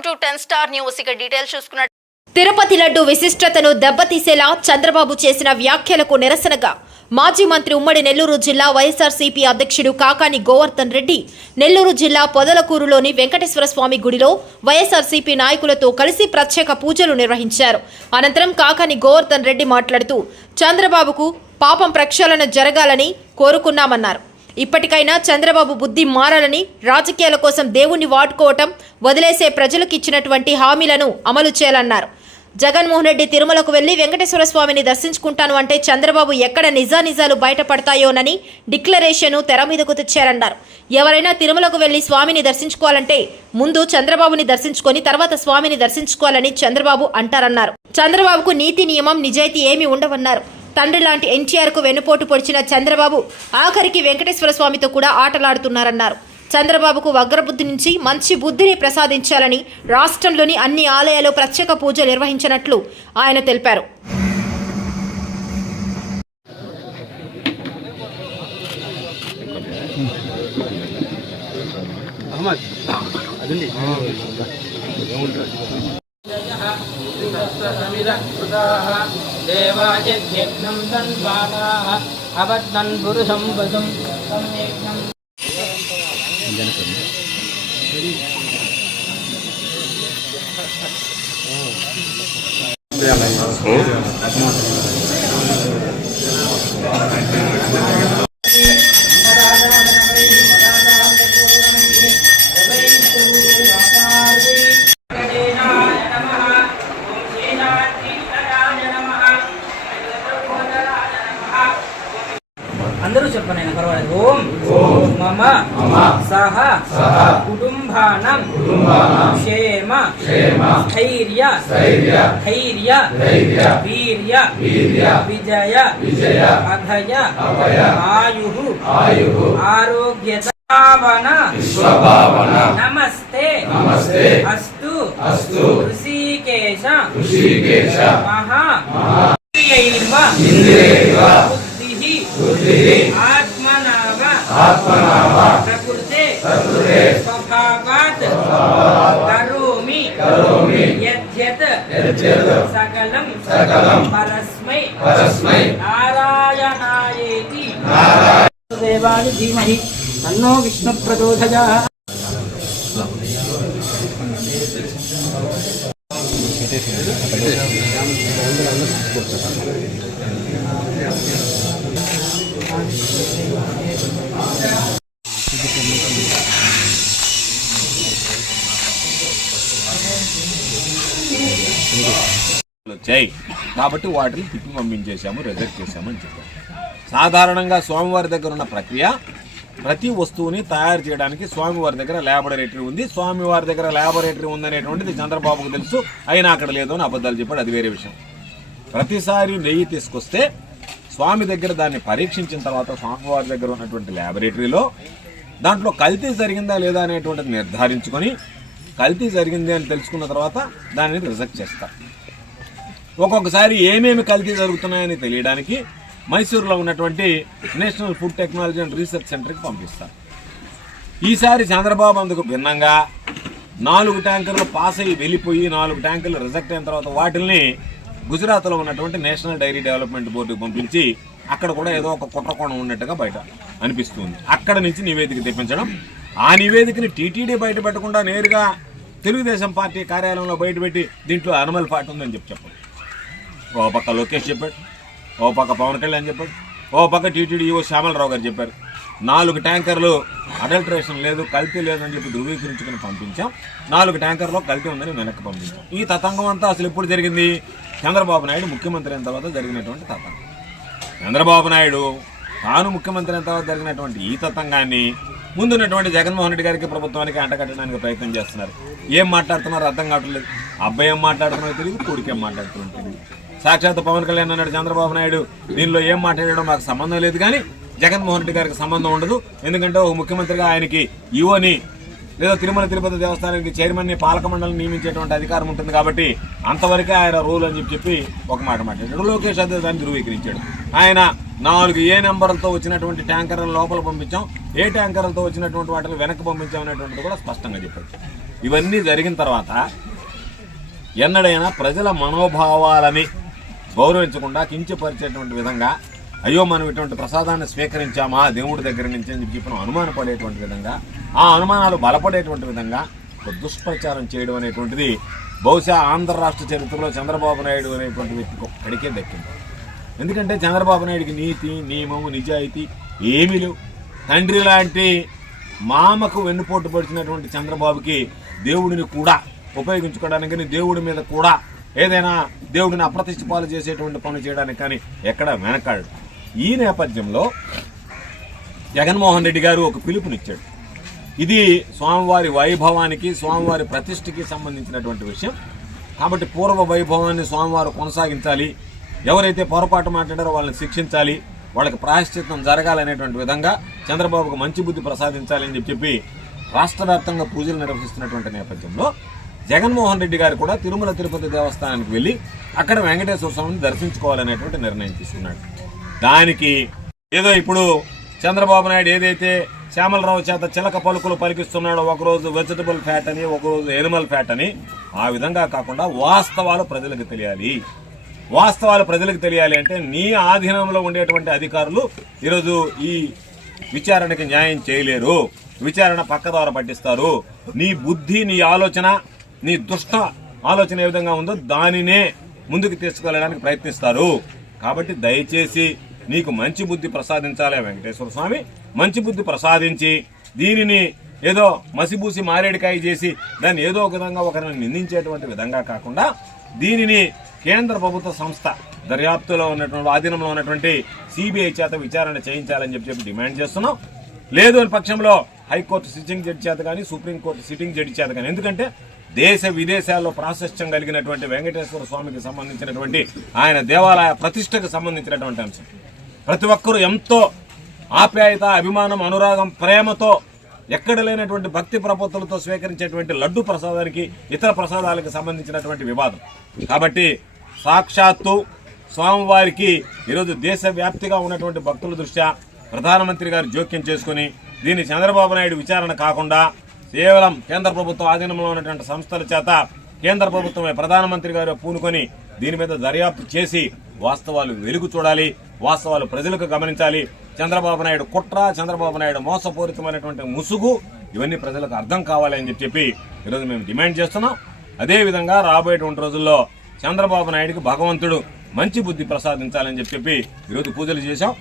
Welcome to 10 star news. ఇక details చూసుకున్న తిరుపతి లడ్డు విశిష్టతను దెబ్బతీసేలా చంద్రబాబు చేసిన వ్యాఖ్యలకు నిరసనగా మాజీ మంత్రి ఉమ్మడి నెల్లూరు జిల్లా వైఎస్ఆర్సీపీ అధ్యక్షుడు కాకాని గోవర్ధన్ రెడ్డి నెల్లూరు జిల్లా పొదలకూరులోని వెంకటేశ్వర స్వామి గుడిలో వైఎస్ఆర్సీపీ నాయకులతో కలిసి ప్రత్యేక పూజలు నిర్వహించారు. అనంతరం కాకాని గోవర్ధన్ రెడ్డి మాట్లాడుతూ చంద్రబాబుకు పాపం ప్రక్షాళన జరగాలని కోరుకున్నామన్నారు. ఇప్పటికైనా చంద్రబాబు బుద్ధి మారాలని, రాజకీయాల కోసం దేవుణ్ణి వాడుకోవటం వదిలేసే ప్రజలకు ఇచ్చినటువంటి హామీలను అమలు చేయాలన్నారు. జగన్మోహన్ రెడ్డి తిరుమలకు వెళ్లి వెంకటేశ్వర స్వామిని దర్శించుకుంటాను అంటే చంద్రబాబు ఎక్కడ నిజానిజాలు బయటపడతాయోనని డిక్లరేషన్ తెర మీదకు తెచ్చారన్నారు. ఎవరైనా తిరుమలకు వెళ్లి స్వామిని దర్శించుకోవాలంటే ముందు చంద్రబాబుని దర్శించుకొని తర్వాత స్వామిని దర్శించుకోవాలని చంద్రబాబు అంటారన్నారు. చంద్రబాబుకు నీతి నియమం నిజాయితీ ఏమీ ఉండవన్నారు. తండ్రి లాంటి ఎన్టీఆర్కు వెన్నుపోటు పొడిచిన చంద్రబాబు ఆఖరికి వెంకటేశ్వర స్వామితో కూడా ఆటలాడుతున్నారన్నారు. చంద్రబాబుకు వగ్రబుద్ధి నుంచి మంచి బుద్ధిని ప్రసాదించాలని రాష్ట్రంలోని అన్ని ఆలయాల్లో ప్రత్యేక పూజ నిర్వహించినట్లు ఆయన తెలిపారు. దేవాయజ్ఞం తన్వానాః అవద్దన్ పురుషం వశం సమ్యక్నం అందరూ చెప్పండి పర్వాలేదు. ఓం మమ సహ కుటుంబానం క్షేమ స్థైర్య వీర్య విజయ అభయ ఆయు ఆరోగ్యత నమస్తే అస్తు ఋషికేశ మహా ఆత్మనావ ప్రకృతే స్వభావాత్ కరోమి యద్యత్ సకలం పరస్మై నారాయణాయేతి దేవాని ధీమహి తన్నో విష్ణు ప్రచోదయాత్. వచ్చాయి కాబట్టి వాటిని తిప్పి పంపించేశాము, రిజెక్ట్ చేశామని చెప్పారు. సాధారణంగా స్వామివారి దగ్గర ఉన్న ప్రక్రియ ప్రతి వస్తువుని తయారు చేయడానికి స్వామివారి దగ్గర ల్యాబొరేటరీ ఉంది. స్వామివారి దగ్గర ల్యాబొరేటరీ ఉందనేటువంటిది చంద్రబాబుకు తెలుసు, అయినా అక్కడ లేదు అని అబద్ధాలు చెప్పాడు. అది వేరే విషయం. ప్రతిసారి నెయ్యి తీసుకొస్తే స్వామి దగ్గర దాన్ని పరీక్షించిన తర్వాత స్వామివారి దగ్గర ఉన్నటువంటి ల్యాబొరేటరీలో దాంట్లో కల్తీ జరిగిందా లేదా అనేటువంటిది నిర్ధారించుకొని కల్తీ జరిగింది అని తెలుసుకున్న తర్వాత దానిని రిజెక్ట్ చేస్తారు. ఒక్కొక్కసారి ఏమేమి కల్తీ జరుగుతున్నాయని తెలియడానికి మైసూరులో ఉన్నటువంటి national food technology and research సెంటర్కి పంపిస్తారు. ఈసారి చంద్రబాబు అందుకు భిన్నంగా 4 ట్యాంకర్లు పాస్ అయ్యి వెళ్ళిపోయి 4 ట్యాంకర్లు రిజెక్ట్ అయిన తర్వాత వాటిల్ని గుజరాత్లో ఉన్నటువంటి నేషనల్ డైరీ డెవలప్మెంట్ బోర్డుకి పంపించి అక్కడ కూడా ఏదో ఒక కుట్రకోణం ఉన్నట్టుగా బయట అనిపిస్తుంది. అక్కడ నుంచి నివేదిక తెప్పించడం, ఆ నివేదికని టీటీడీ బయట పెట్టకుండా నేరుగా తెలుగుదేశం పార్టీ కార్యాలయంలో బయటపెట్టి దీంట్లో అనిమల్ ఫ్యాట్ ఉందని చెప్పాడు. ఓ పక్క లోకేష్ చెప్పాడు, ఓ పక్క పవన్ కళ్యాణ్ చెప్పాడు, ఓ పక్క టీటీడీ ఈవో శ్యామలరావు గారు చెప్పారు. 4 ట్యాంకర్లు అడల్ట్రేషన్ లేదు, కల్తీ లేదని చెప్పి ధృవీకరించుకుని పంపించాం. 4 ట్యాంకర్లో కల్తీ ఉందని వెనక్కి పంపించాం. ఈ తతంగం అంతా అసలు ఎప్పుడు జరిగింది? చంద్రబాబు నాయుడు ముఖ్యమంత్రి అయిన తర్వాత జరిగినటువంటి తతంగం. చంద్రబాబు నాయుడు తాను ముఖ్యమంత్రి అయిన తర్వాత జరిగినటువంటి ఈ తతంగాన్ని ముందున్నటువంటి జగన్మోహన్ రెడ్డి గారికి ప్రభుత్వానికి అంటకట్టడానికి ప్రయత్నం చేస్తున్నారు. ఏం మాట్లాడుతున్నారో అర్థం కావట్లేదు. అబ్బాయి ఏం మాట్లాడుతున్నారో తెలియదు, కొడుకు ఏం మాట్లాడుతున్నారో తెలియదు. సాక్షాత్ పవన్ కళ్యాణ్ అన్నాడు చంద్రబాబు నాయుడు దీనిలో ఏం మాట్లాడడం మాకు సంబంధం లేదు, కానీ జగన్మోహన్ రెడ్డి గారికి సంబంధం ఉండదు. ఎందుకంటే ఒక ముఖ్యమంత్రిగా ఆయనకి ఈవోని లేదా తిరుమల తిరుపతి దేవస్థానానికి చైర్మన్ని పాలక మండలిని నియమించేటువంటి అధికారం ఉంటుంది కాబట్టి అంతవరకే ఆయన రూల్ అని చెప్పి ఒక మాట మాట్లాడాడు. లోకేష్ అదే దాన్ని ధృవీకరించాడు. ఆయన 4 ఏ నెంబర్లతో వచ్చినటువంటి ట్యాంకర్లను లోపల పంపించాం, ఏ ట్యాంకర్లతో వచ్చినటువంటి వాటిని వెనక్కి పంపించాం అనేటువంటిది కూడా స్పష్టంగా చెప్పాడు. ఇవన్నీ జరిగిన తర్వాత ఎన్నడైనా ప్రజల మనోభావాలని గౌరవించకుండా కించపరిచేటువంటి విధంగా అయ్యో మనం ఇటువంటి ప్రసాదాన్ని స్వీకరించామా దేవుడి దగ్గర నుంచి అని చెప్పి అనుమానపడేటువంటి విధంగా, ఆ అనుమానాలు బలపడేటువంటి విధంగా ఒక దుష్ప్రచారం చేయడం అనేటువంటిది బహుశా ఆంధ్ర రాష్ట్ర చరిత్రలో చంద్రబాబు నాయుడు అనేటువంటి వ్యక్తికి ఒక్కడికే దక్కింది. ఎందుకంటే చంద్రబాబు నాయుడికి నీతి, నియమము, నిజాయితీ ఏమీ లేవు. తండ్రి లాంటి మామకు వెన్నుపోటు పడిచినటువంటి చంద్రబాబుకి దేవుడిని కూడా ఉపయోగించుకోవడానికి కానీ, దేవుడి మీద కూడా ఏదైనా దేవుడిని అప్రతిష్ఠ పాలు చేసేటువంటి పనులు చేయడానికి కానీ ఎక్కడ వెనకాడు. ఈ నేపథ్యంలో జగన్మోహన్ రెడ్డి గారు ఒక పిలుపునిచ్చాడు. ఇది స్వామివారి వైభవానికి, స్వామివారి ప్రతిష్ఠకి సంబంధించినటువంటి విషయం కాబట్టి పూర్వ వైభవాన్ని స్వామివారు కొనసాగించాలి, ఎవరైతే పొరపాటు మాట్లాడారో వాళ్ళని శిక్షించాలి, వాళ్ళకి ప్రాయశ్చిత్తం జరగాలనేటువంటి విధంగా చంద్రబాబుకు మంచి బుద్ధి ప్రసాదించాలని చెప్పి రాష్ట్ర వ్యాప్తంగా పూజలు నిర్వహిస్తున్నటువంటి నేపథ్యంలో జగన్మోహన్ రెడ్డి గారు కూడా తిరుమల తిరుపతి దేవస్థానానికి వెళ్ళి అక్కడ వెంకటేశ్వర స్వామిని దర్శించుకోవాలనేటువంటి నిర్ణయం తీసుకున్నాడు. దానికి ఏదో ఇప్పుడు చంద్రబాబు నాయుడు ఏదైతే శ్యామలరావు చేత చిలక పలుకులు పలికిస్తున్నాడో, ఒకరోజు వెజిటబుల్ ఫ్యాట్ అని, ఒకరోజు ఎనిమల్ ఫ్యాట్ అని, ఆ విధంగా కాకుండా వాస్తవాలు ప్రజలకు తెలియాలి. వాస్తవాలు ప్రజలకు తెలియాలి అంటే నీ ఆధీనంలో ఉండేటువంటి అధికారులు ఈరోజు ఈ విచారణకి న్యాయం చేయలేరు, విచారణ పక్కదారి పట్టిస్తారు. నీ బుద్ధి, నీ ఆలోచన, నీ దుష్ట ఆలోచన ఏ విధంగా ఉందో దానినే ముందుకు తీసుకెళ్ళడానికి ప్రయత్నిస్తారు. కాబట్టి దయచేసి నీకు మంచి బుద్ధి ప్రసాదించాలి వెంకటేశ్వర స్వామి. మంచి బుద్ధి ప్రసాదించి దీనిని ఏదో మసిబూసి మారేడికాయ చేసి దాన్ని ఏదో ఒక విధంగా ఒకరిని నిందించేటువంటి విధంగా కాకుండా దీనిని కేంద్ర ప్రభుత్వ సంస్థ దర్యాప్తులో ఉన్నటువంటి ఆధీనంలో ఉన్నటువంటి సిబిఐ చేత విచారణ చేయించాలని చెప్పి డిమాండ్ చేస్తున్నాం. లేదు అని పక్షంలో హైకోర్టు సిట్టింగ్ జడ్జి చేత కానీ, సుప్రీంకోర్టు సిట్టింగ్ జడ్జి చేత కానీ, ఎందుకంటే దేశ విదేశాల్లో ప్రాశస్త్యం కలిగినటువంటి వెంకటేశ్వర స్వామికి సంబంధించినటువంటి ఆయన దేవాలయ ప్రతిష్టకు సంబంధించినటువంటి అంశం. ప్రతి ఒక్కరూ ఎంతో ఆప్యాయత, అభిమానం, అనురాగం, ప్రేమతో ఎక్కడ లేనటువంటి భక్తి ప్రపత్తులతో స్వీకరించేటువంటి లడ్డు ప్రసాదానికి, ఇతర ప్రసాదాలకు సంబంధించినటువంటి వివాదం. కాబట్టి సాక్షాత్తు స్వామివారికి ఈరోజు దేశవ్యాప్తిగా ఉన్నటువంటి భక్తుల దృష్ట్యా ప్రధానమంత్రి గారు జోక్యం చేసుకుని దీన్ని చంద్రబాబు నాయుడు విచారణ కాకుండా కేవలం కేంద్ర ప్రభుత్వం ఆధీనంలో ఉన్నటువంటి సంస్థల చేత కేంద్ర ప్రభుత్వమే ప్రధానమంత్రి గారు పూనుకొని దీని మీద దర్యాప్తు చేసి వాస్తవాలు వెలుగు చూడాలి, వాస్తవాలు ప్రజలకు గమనించాలి. చంద్రబాబు నాయుడు కుట్ర, చంద్రబాబు నాయుడు మోసపూరితమైనటువంటి ముసుగు ఇవన్నీ ప్రజలకు అర్థం కావాలి అని చెప్పి ఈరోజు మేము డిమాండ్ చేస్తున్నాం. అదేవిధంగా రాబోయేటువంటి రోజుల్లో చంద్రబాబు నాయుడికి భగవంతుడు మంచి బుద్ధి ప్రసాదించాలని చెప్పి ఈరోజు పూజలు చేశాం.